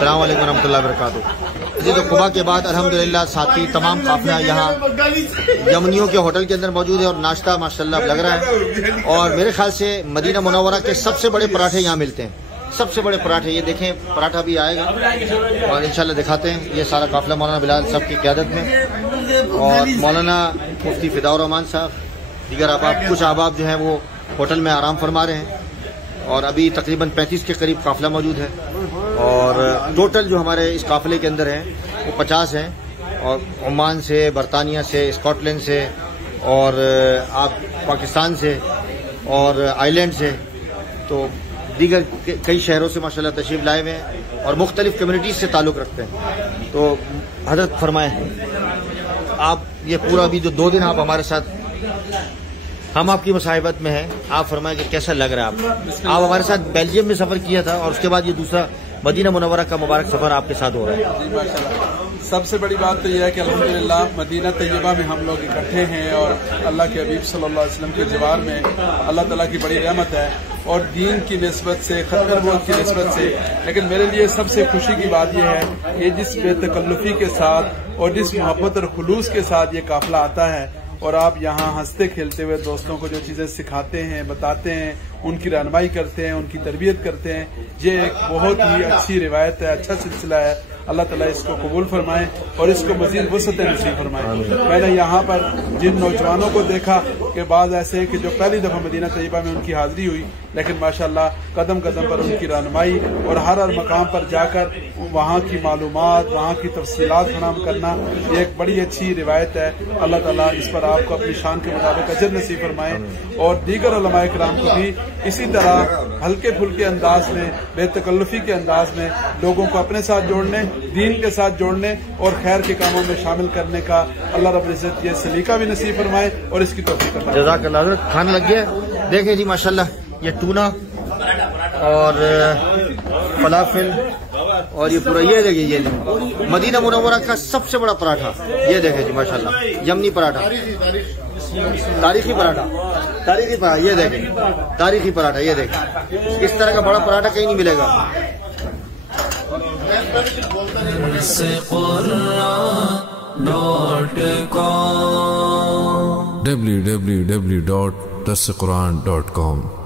السلام علیکم ورحمۃ اللہ وبرکاتہ جی۔ تو قبا کے بعد الحمدللہ ساتھی تمام قافلہ یہاں یمنیوں کے ہوٹل کے اندر موجود ہے اور ناشتہ ماشاءاللہ لگ رہا ہے، اور میرے خیال سے مدینہ منورہ کے سب سے بڑے پراٹھے یہاں ملتے ہیں، سب سے بڑے پراٹھے۔ یہ دیکھیں پراٹھا بھی آئے گا اور انشاءاللہ دکھاتے ہیں۔ یہ سارا قافلہ مولانا بلال صاحب کی قیادت میں، اور مولانا مفتی فداء الرحمان صاحب، دیگر احباب، کچھ احباب جو ہیں وہ ہوٹل میں آرام فرما رہے ہیں، اور ابھی تقریباً 35 کے قریب قافلہ موجود ہے، اور ٹوٹل جو ہمارے اس قافلے کے اندر ہیں وہ 50 ہیں، اور عمان سے، برطانیہ سے، اسکاٹ لینڈ سے، اور آپ پاکستان سے، اور آئی لینڈ سے، تو دیگر کئی شہروں سے ماشاءاللہ تشریف لائے ہوئے ہیں اور مختلف کمیونٹیز سے تعلق رکھتے ہیں۔ تو حضرت فرمائیں، آپ یہ پورا بھی جو 2 دن آپ ہمارے ساتھ، ہم آپ کی مصاحبت میں ہیں، آپ فرمائیں کہ کیسا لگ رہا ہے آپ ہمارے ساتھ بیلجیم میں سفر کیا تھا، اور اس کے بعد یہ دوسرا مدینہ منورہ کا مبارک سفر آپ کے ساتھ ہو رہا ہے۔ جی ماشاءاللہ، سب سے بڑی بات تو یہ ہے کہ الحمدللہ مدینہ طیبہ میں ہم لوگ اکٹھے ہیں، اور اللہ کے حبیب صلی اللہ علیہ وسلم کے جوار میں اللہ تعالیٰ کی بڑی رحمت ہے، اور دین کی نسبت سے، ختم نبوت کی نسبت سے۔ لیکن میرے لیے سب سے خوشی کی بات یہ ہے کہ جس بے تکلفی کے ساتھ اور جس محبت اور خلوص کے ساتھ یہ قافلہ آتا ہے، اور آپ یہاں ہنستے کھیلتے ہوئے دوستوں کو جو چیزیں سکھاتے ہیں، بتاتے ہیں، ان کی رہنمائی کرتے ہیں، ان کی تربیت کرتے ہیں، یہ ایک بہت ہی اچھی روایت ہے، اچھا سلسلہ ہے۔ اللہ تعالیٰ اس کو قبول فرمائے اور اس کو مزید وسعت نصیب فرمائے۔ میں نے یہاں پر جن نوجوانوں کو دیکھا کہ بعض ایسے ہیں کہ جو پہلی دفعہ مدینہ طیبہ میں ان کی حاضری ہوئی، لیکن ماشاءاللہ قدم قدم پر ان کی رہنمائی اور ہر مقام پر جا کر وہاں کی معلومات، وہاں کی تفصیلات فراہم کرنا، یہ ایک بڑی اچھی روایت ہے۔ اللہ تعالیٰ اس پر آپ کو اپنی شان کے مطابق اجر نصیب فرمائے، اور دیگر علماء کرام کو بھی اسی طرح ہلکے پھلکے انداز میں، بے تکلفی کے انداز میں لوگوں کو اپنے ساتھ جوڑنے، دین کے ساتھ جوڑنے اور خیر کے کاموں میں شامل کرنے کا اللہ رب العزت یہ سلیقہ بھی نصیب فرمائے اور اس کی توفیق عطا فرمائے۔ جزاک اللہ حضرت، کھانا لگ گیا۔ دیکھیں جی ماشاءاللہ یہ ٹونا اور فلافل، اور یہ پورا، یہ دیکھیں یہ مدینہ منورہ کا سب سے بڑا پراٹھا، یہ دیکھیں جی ماشاءاللہ یمنی پراٹھا، تاریخی پراٹھا، تاریخی پراٹھا، یہ دیکھیں تاریخی پراٹھا، یہ دیکھیں اس طرح کا بڑا پراٹھا کہیں نہیں ملے گا۔ www.dasquran.com